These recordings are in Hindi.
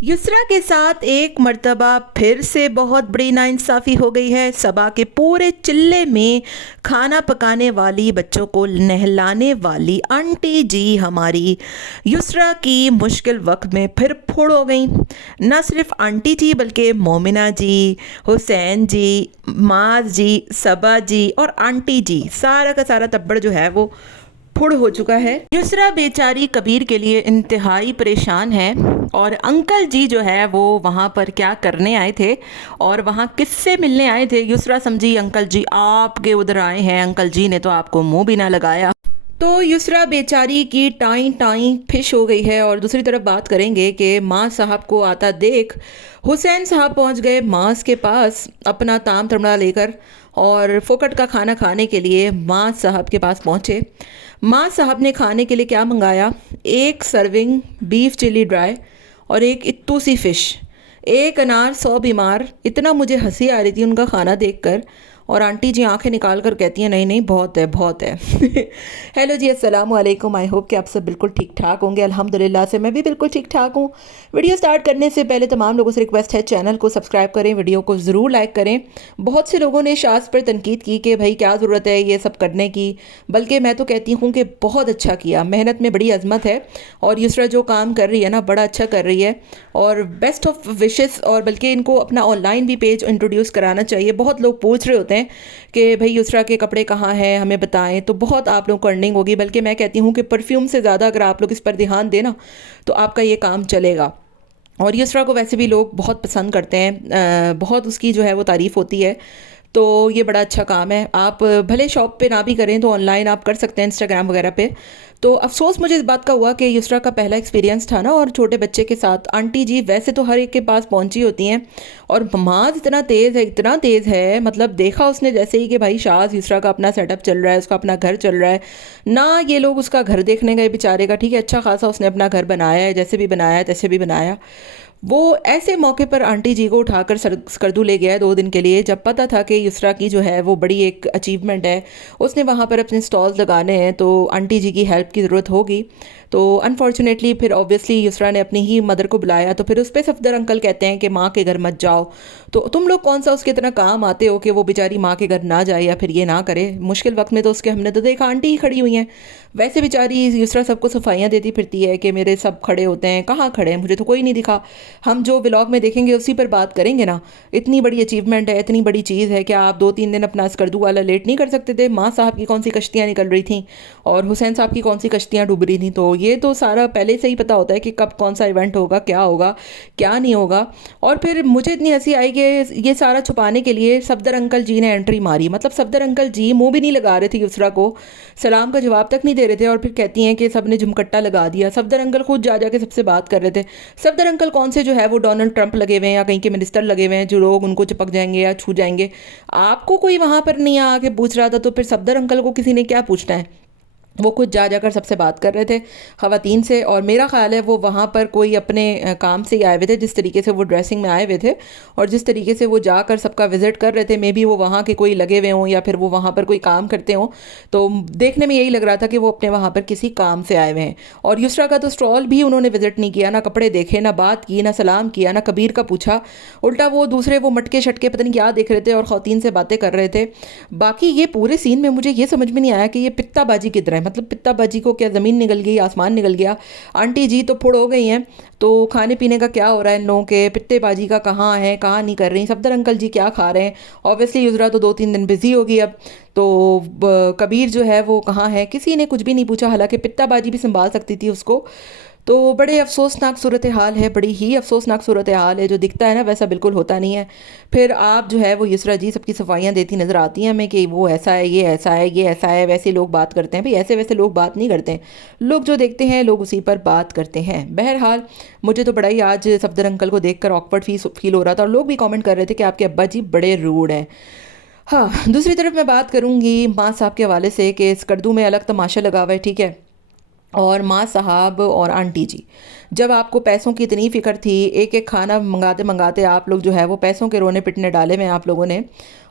युसरा के साथ एक मर्तबा फिर से बहुत बड़ी नाइंसाफ़ी हो गई है। सबा के पूरे चिल्ले में खाना पकाने वाली, बच्चों को नहलाने वाली आंटी जी हमारी युसरा की मुश्किल वक्त में फिर फुड़ हो गई। न सिर्फ आंटी जी बल्कि मोमिना जी, हुसैन जी, माज जी, सबा जी और आंटी जी, सारा का सारा तब्बड़ जो है वो फुड़ हो चुका है। युसरा बेचारी कबीर के लिए इंतहाई परेशान है और अंकल जी जो है वो वहाँ पर क्या करने आए थे और वहाँ किससे मिलने आए थे। युसरा समझी अंकल जी आपके उधर आए हैं, अंकल जी ने तो आपको मुंह भी ना लगाया। तो युसरा बेचारी की टाई टाई फिश हो गई है। और दूसरी तरफ बात करेंगे कि माँ साहब को आता देख हुसैन साहब पहुँच गए मास के पास अपना ताम तमड़ा लेकर और फोकट का खाना खाने के लिए माँ साहब के पास पहुँचे। माँ साहब ने खाने के लिए क्या मंगाया, एक सर्विंग बीफ चिली ड्राई और एक इत्तू सी फ़िश, एक अनार 100 बीमार। इतना मुझे हंसी आ रही थी उनका खाना देखकर। और आंटी जी आंखें निकाल कर कहती हैं नहीं नहीं बहुत है बहुत है। हेलो जी, अस्सलाम वालेकुम। आई होप कि आप सब बिल्कुल ठीक ठाक होंगे। अल्हम्दुलिल्लाह से मैं भी बिल्कुल ठीक ठाक हूँ। वीडियो स्टार्ट करने से पहले तमाम लोगों से रिक्वेस्ट है, चैनल को सब्सक्राइब करें, वीडियो को ज़रूर लाइक करें। बहुत से लोगों ने शाज़ पर तनकीद की कि भाई क्या ज़रूरत है ये सब करने की, बल्कि मैं तो कहती हूँ कि बहुत अच्छा किया, मेहनत में बड़ी अजमत है। और युसरा जो काम कर रही है ना, बड़ा अच्छा कर रही है और बेस्ट ऑफ विशेस। और बल्कि इनको अपना ऑनलाइन भी पेज इंट्रोड्यूस कराना चाहिए। बहुत लोग पूछ रहे होते हैं कि भाई युसरा के कपड़े कहाँ हैं, हमें बताएं, तो बहुत आप लोग को अर्निंग होगी। बल्कि मैं कहती हूँ कि परफ्यूम से ज़्यादा अगर आप लोग इस पर ध्यान दें ना तो आपका ये काम चलेगा। और युसरा को वैसे भी लोग बहुत पसंद करते हैं, बहुत उसकी जो है वो तारीफ़ होती है। तो ये बड़ा अच्छा काम है। आप भले शॉप पे ना भी करें तो ऑनलाइन आप कर सकते हैं, इंस्टाग्राम वगैरह पे। तो अफसोस मुझे इस बात का हुआ कि युसरा का पहला एक्सपीरियंस था ना, और छोटे बच्चे के साथ। आंटी जी वैसे तो हर एक के पास पहुंची होती हैं और माज इतना तेज़ है, इतना तेज़ है, मतलब देखा उसने जैसे ही कि भाई शाज युसरा का अपना सेटअप चल रहा है, उसका अपना घर चल रहा है ना। ये लोग उसका घर देखने गए बेचारे का, ठीक है, अच्छा खासा उसने अपना घर बनाया है, जैसे भी बनाया है तैसे भी बनाया। वो ऐसे मौके पर आंटी जी को उठाकर स्कर्दू ले गया है 2 दिन के लिए, जब पता था कि युसरा की जो है वो बड़ी एक अचीवमेंट है, उसने वहाँ पर अपने स्टॉल्स लगाने हैं, तो आंटी जी की हेल्प की ज़रूरत होगी। तो अनफॉर्चुनेटली फिर ऑब्वियसली युसरा ने अपनी ही मदर को बुलाया। तो फिर उस पर सफदर अंकल कहते हैं कि माँ के घर मत जाओ। तो तुम लोग कौन सा उसके इतना काम आते हो कि वो बेचारी माँ के घर ना जाए या फिर ये ना करे। मुश्किल वक्त में तो उसके हमने तो देखा आंटी ही खड़ी हुई हैं। वैसे बेचारी युसरा सबको सफाइयाँ देती फिरती है कि मेरे सब खड़े होते हैं, कहाँ खड़े हैं, मुझे तो कोई नहीं दिखा। हम जो व्लॉग में देखेंगे उसी पर बात करेंगे ना। इतनी बड़ी अचीवमेंट है, इतनी बड़ी चीज़ है कि आप 2-3 दिन अपना स्कर्दू वाला लेट नहीं कर सकते थे। माँ साहब की कौन सी कश्तियाँ निकल रही थी और हुसैन साहब की कौन सी कश्तियाँ डूब रही थी। तो ये तो सारा पहले से ही पता होता है कि कब कौन सा इवेंट होगा, क्या नहीं होगा। और फिर मुझे इतनी हंसी आई कि ये सारा छुपाने के लिए सफदर अंकल जी ने एंट्री मारी। मतलब सफदर अंकल जी मुंह भी नहीं लगा रहे थे युसरा को, सलाम का जवाब तक नहीं दे रहे थे। और फिर कहती हैं कि सब ने झुमकट्टा लगा दिया। सफदर अंकल खुद जा जाके सबसे बात कर रहे थे। सफदर अंकल कौन से जो है वो डोनाल्ड ट्रंप लगे हुए हैं या कहीं के मिनिस्टर लगे हुए हैं जो लोग उनको चिपक जाएंगे या छू जाएंगे। आपको कोई वहाँ पर नहीं आके पूछ रहा था, तो फिर सफदर अंकल को किसी ने क्या पूछना है। वो खुद जा जाकर सबसे बात कर रहे थे ख़वातीन से। और मेरा ख़्याल है वो वहाँ पर कोई अपने काम से ही आए हुए थे, जिस तरीके से वो ड्रेसिंग में आए हुए थे और जिस तरीके से वो जाकर सबका विज़िट कर रहे थे। मे बी वो वहाँ के कोई लगे हुए हों या फिर वो वहाँ पर कोई काम करते हों। तो देखने में यही लग रहा था कि वो अपने वहाँ पर किसी काम से आए हुए हैं। और युसरा का तो स्टॉल भी उन्होंने विज़िट नहीं किया, ना कपड़े देखे, ना बात की, ना सलाम किया, ना कबीर का पूछा। उल्टा वो दूसरे वो मटके शटके पता नहीं क्या देख रहे थे और ख़वातीन से बातें कर रहे थे। बाकी ये पूरे सीन में मुझे ये समझ में नहीं आया कि ये पित्ताबाजी किधर है। मतलब पित्ताबाजी को क्या ज़मीन निकल गई, आसमान निकल गया। आंटी जी तो फुड़ हो गई हैं, तो खाने पीने का क्या हो रहा है इन लोगों के, पित्तेबाजी का कहाँ है, कहाँ नहीं कर रही। सफदर अंकल जी क्या खा रहे हैं। ऑब्वियसली युसरा तो 2-3 दिन बिजी होगी अब। तो कबीर जो है वो कहाँ है, किसी ने कुछ भी नहीं पूछा, हालांकि पित्ताबाजी भी संभाल सकती थी उसको। तो बड़े अफसोसनाक सूरत हाल है, बड़ी ही अफसोसनाक सूरत हाल है। जो दिखता है ना वैसा बिल्कुल होता नहीं है। फिर आप जो है वो युसरा जी सबकी सफाइयाँ देती नज़र आती हैं हमें कि वो ऐसा है, ये ऐसा है, ये ऐसा है। वैसे लोग बात करते हैं भाई, ऐसे वैसे लोग बात नहीं करते हैं। लोग जो देखते हैं लोग उसी पर बात करते हैं। बहरहाल मुझे तो बड़ा ही आज सफदर अंकल को देख कर ऑकवर्ड फील हो रहा था और लोग भी कॉमेंट कर रहे थे कि आपके अब्बा जी बड़े रूड हैं। हाँ, दूसरी तरफ मैं बात करूँगी माँ साहब के हवाले से कि इस कर्दू में अलग तमाशा लगा हुआ है, ठीक है। और माँ साहब और आंटी जी, जब आपको पैसों की इतनी फ़िक्र थी, एक एक खाना मंगाते मंगाते आप लोग जो है वो पैसों के रोने पिटने डाले में आप लोगों ने।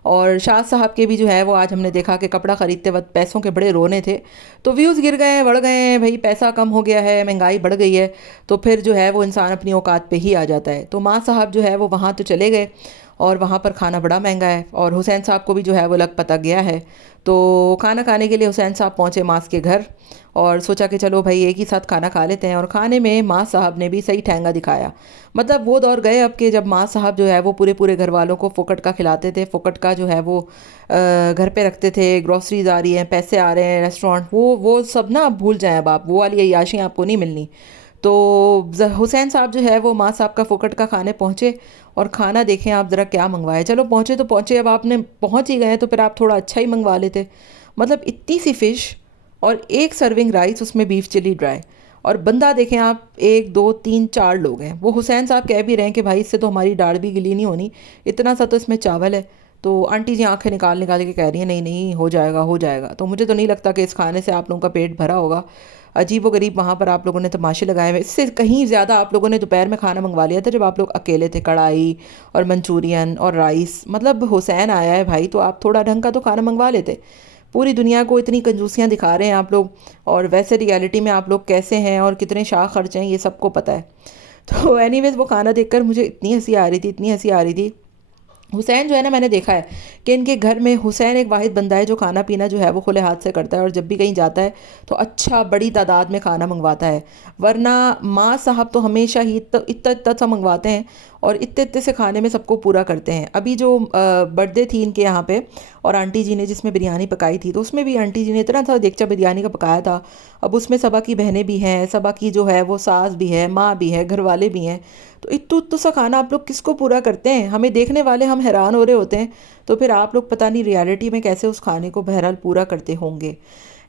और शाह साहब के भी जो है वो आज हमने देखा कि कपड़ा ख़रीदते वक्त पैसों के बड़े रोने थे। तो व्यूज़ गिर गए हैं, बढ़ गए हैं, भाई पैसा कम हो गया है, महंगाई बढ़ गई है, तो फिर जो है वो इंसान अपनी औकात पे ही आ जाता है। तो माँ साहब जो है वो वहाँ तो चले गए और वहाँ पर खाना बड़ा महंगा है, और हुसैन साहब को भी जो है वो लग पता गया है। तो खाना खाने के लिए हुसैन साहब पहुँचे मास के घर और सोचा कि चलो भाई एक ही साथ खाना खा लेते हैं। और खाने में माँ साहब ने भी सही ठहंगा दिखाया। मतलब वो दौर गए अब के, जब माँ साहब जो है वो पूरे पूरे घर वालों को फोकट का खिलाते थे, फोकट का जो है वो घर पे रखते थे। ग्रोसरीज आ रही हैं, पैसे आ रहे हैं, रेस्टोरेंट, वो सब ना आप भूल जाएं। अब आप वो वाली अय्याशी आपको नहीं मिलनी। तो हुसैन साहब जो है वो माँ साहब का फोकट का खाने पहुँचे, और खाना देखें आप ज़रा क्या मंगवाए। चलो पहुँचे तो पहुँचे, अब आपने पहुँच ही गए तो फिर आप थोड़ा अच्छा ही मंगवा लेते। मतलब इतनी सी फ़िश और एक सर्विंग राइस, उसमें बीफ चिली ड्राई। और बंदा देखें आप, एक दो तीन चार लोग हैं। वो हुसैन साहब कह भी रहे हैं कि भाई इससे तो हमारी दाढ़ भी गिली नहीं होनी, इतना सा तो इसमें चावल है। तो आंटी जी आंखें निकाल निकाल के कह रही हैं नहीं नहीं, हो जाएगा हो जाएगा। तो मुझे तो नहीं लगता कि इस खाने से आप लोगों का पेट भरा होगा। अजीब व गरीब वहाँ पर आप लोगों ने तमाशे लगाए हुए। इससे कहीं ज़्यादा आप लोगों ने दोपहर में खाना मंगवा लिया था जब आप लोग अकेले थे। कढ़ाई और मंचूरियन और राइस, मतलब हुसैन आया है भाई तो आप थोड़ा ढंग का तो खाना मंगवा लेते। पूरी दुनिया को इतनी कंजूसियाँ दिखा रहे हैं आप लोग, और वैसे रियलिटी में आप लोग कैसे हैं और कितने शाह खर्च हैं ये सबको पता है। तो एनीवेज वो खाना देखकर मुझे इतनी हंसी आ रही थी, इतनी हंसी आ रही थी। हुसैन जो है ना, मैंने देखा है कि इनके घर में हुसैन एक वाहिद बंदा है जो खाना पीना जो है वो खुले हाथ से करता है, और जब भी कहीं जाता है तो अच्छा बड़ी तादाद में खाना मंगवाता है। वरना माँ साहब तो हमेशा ही इतना इतना सा मंगवाते हैं और इतने इतने से खाने में सबको पूरा करते हैं। अभी जो बर्थडे थी इनके यहाँ पे, और आंटी जी ने जिसमें बिरयानी पकाई थी, तो उसमें भी आंटी जी ने इतना सा देगचा बिरयानी का पकाया था। अब उसमें सबा की बहनें भी हैं, सबा की जो है वो सास भी है, माँ भी है, घर वाले भी हैं। तो इतू इतू सा खाना आप लोग किसको पूरा करते हैं? हमें देखने वाले हम हैरान हो रहे होते हैं, तो फिर आप लोग पता नहीं रियलिटी में कैसे उस खाने को बहरहाल पूरा करते होंगे।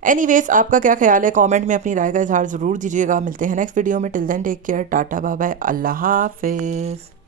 एनीवेज आपका क्या ख्याल है, कमेंट में अपनी राय का इजहार ज़रूर दीजिएगा। मिलते हैं नेक्स्ट वीडियो में। Till then take care, tata bye bye, अल्लाह हाफिज़।